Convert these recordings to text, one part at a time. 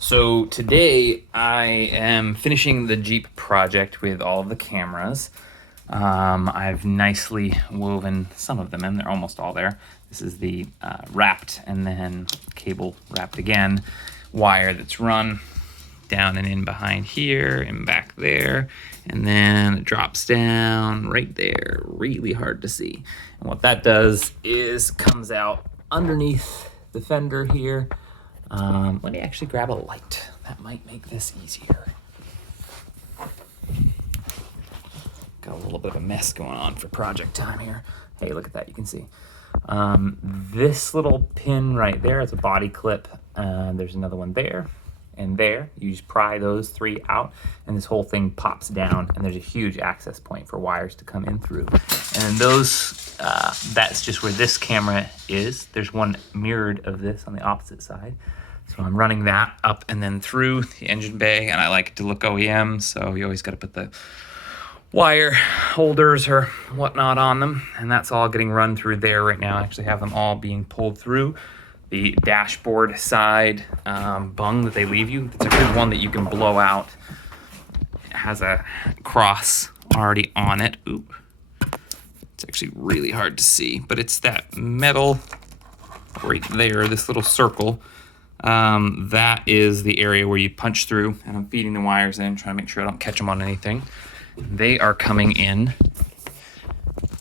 So today I am finishing the Jeep project with all of the cameras. I've nicely woven some of them in. They're almost all there. This is the wrapped and then cable wrapped again wire that's run down and in behind here and back there, and then it drops down right there, really hard to see. And what that does is comes out underneath the fender here. Let me actually grab a light. That might make this easier. Got a little bit of a mess going on for project time here. Hey, look at that, you can see. This little pin right there is a body clip. There's another one there and there. You just pry those three out and this whole thing pops down, and there's a huge access point for wires to come in through. And those, that's just where this camera is. There's one mirrored of this on the opposite side. So I'm running that up and then through the engine bay, and I like it to look OEM, so you always got to put the wire holders or whatnot on them, and that's all getting run through there right now. I actually have them all being pulled through. The dashboard side bung that they leave you, it's a good one that you can blow out. It has a cross already on it. Oop. It's actually really hard to see, but it's that metal right there, this little circle. That is the area where you punch through, and I'm feeding the wires in, trying to make sure I don't catch them on anything. They are coming in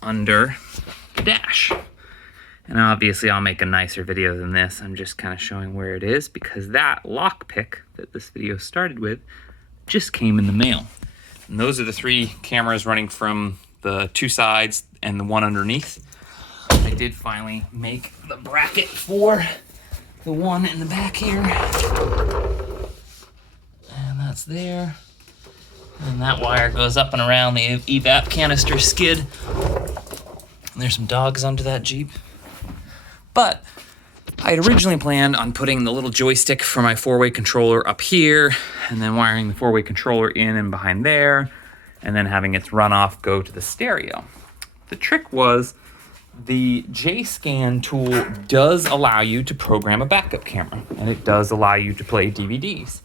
under the dash. And obviously I'll make a nicer video than this. I'm just kind of showing where it is because that lockpick that this video started with just came in the mail. And those are the three cameras running from the two sides and the one underneath. I did finally make the bracket for the one in the back here. And that's there. And that wire goes up and around the evap canister skid. And there's some dogs under that Jeep. But I had originally planned on putting the little joystick for my four-way controller up here, and then wiring the four-way controller in and behind there, and then having its runoff go to the stereo. The trick was the JScan tool does allow you to program a backup camera, and it does allow you to play DVDs.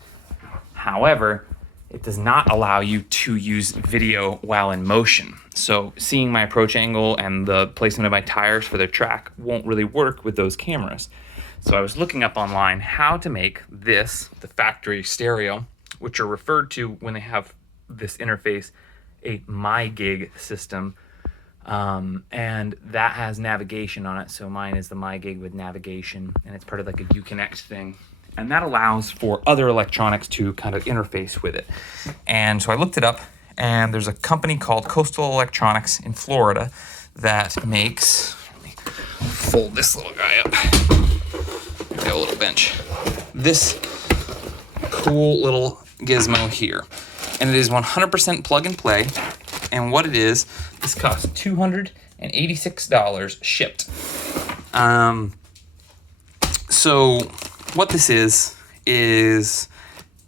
However, it does not allow you to use video while in motion. So seeing my approach angle and the placement of my tires for the track won't really work with those cameras. So I was looking up online how to make this, the factory stereo, which are referred to when they have this interface, a MyGig system. And that has navigation on it. So mine is the MyGig with navigation, and it's part of like a Uconnect thing. And that allows for other electronics to kind of interface with it. And so I looked it up, and there's a company called Coastal Electronics in Florida that makes, let me fold this little guy up. Got a little bench. This cool little gizmo here. And it is 100% plug and play. And what it is, this costs $286 shipped. So what this is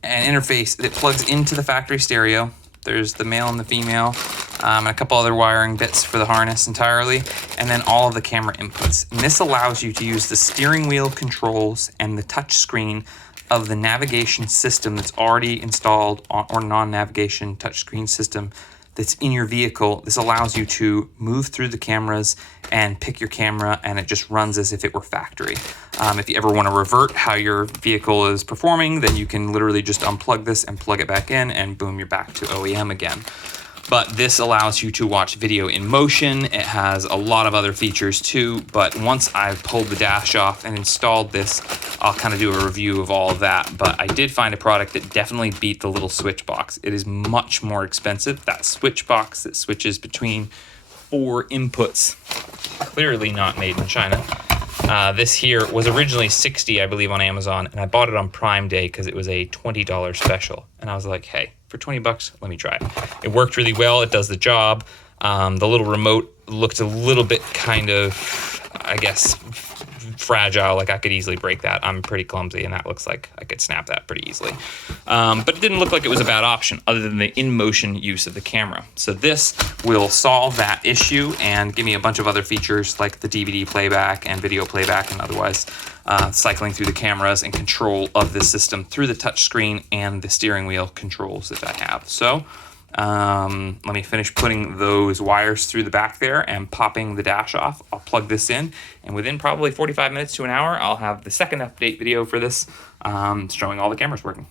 an interface that plugs into the factory stereo. There's the male and the female, and a couple other wiring bits for the harness entirely, and then all of the camera inputs. And this allows you to use the steering wheel controls and the touch screen of the navigation system that's already installed or non-navigation touchscreen system that's in your vehicle. This allows you to move through the cameras and pick your camera, and it just runs as if it were factory. If you ever want to revert how your vehicle is performing, then you can literally just unplug this and plug it back in, and boom, you're back to OEM again. But this allows you to watch video in motion. It has a lot of other features too, but once I've pulled the dash off and installed this, I'll kind of do a review of all of that. But I did find a product that definitely beat the little switch box. It is much more expensive. That switch box that switches between 4 inputs, clearly not made in China. This here was originally $60, I believe, on Amazon, and I bought it on Prime Day because it was a $20 special. And I was like, hey, for $20, let me try it. It worked really well. It does the job. The little remote looked a little bit kind of, I guess, fragile, like I could easily break that. I'm pretty clumsy, and that looks like I could snap that pretty easily. But it didn't look like it was a bad option other than the in-motion use of the camera. So this will solve that issue and give me a bunch of other features like the DVD playback and video playback, and otherwise cycling through the cameras and control of the system through the touch screen and the steering wheel controls that I have. So let me finish putting those wires through the back there and popping the dash off. I'll plug this in, and within probably 45 minutes to an hour, I'll have the second update video for this, showing all the cameras working.